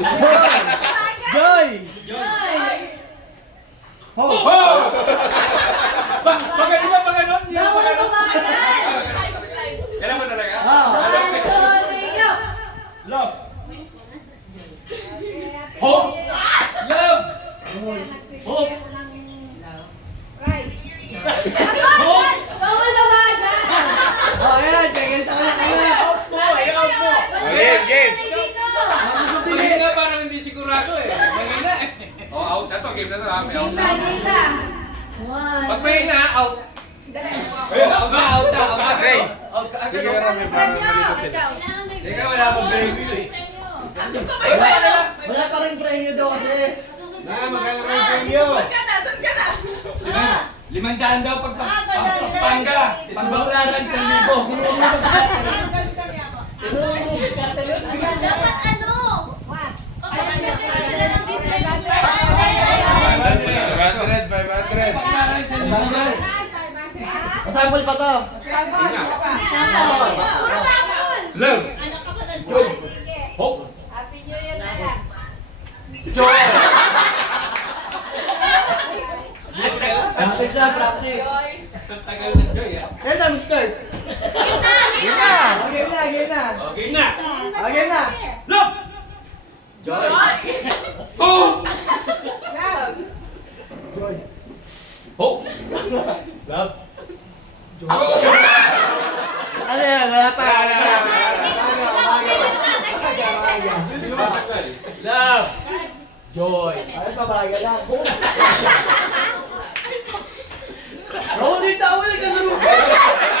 Joy! Ho! Ho! Pag ano pag ano? Bawal bumagal! Kailan mo talaga? Love! Hope! Love! Hope! Bawal bumagal! Oh, ayan! Kaganda ka na kanya! Out mo! Out mo! Game! Pili! Mahina parang hindi sigurado eh. Mahina eh. Oh, out na to. Game na to ha. May out na. Pag mahina, out. Ayun, out na, out na. Okay. Out ka. Sige na, may parang malito sila. Teka, wala akong premyo eh. Wala pa rin premyo daw kasi. Magkano kayo premyo? Limandaan daw pag pangga. Pagbaklaran sa libo. Dapat ano? Pagkakita sila ng different 500. Pagbaklaran sa libo. Sample pa to. Puro sample! Love. Hope. Hope. Happy New Year na lang. Joy. Practice na, practice. Tagal ng joy ah. Kaya na, start. Game na! Game na, game na. Okay na. Game na. Look! Joy. Hope. Joy. Hope. Love. Ano yan? Wala pa. Umaga. Love. Joy. Ay, pabaga lang.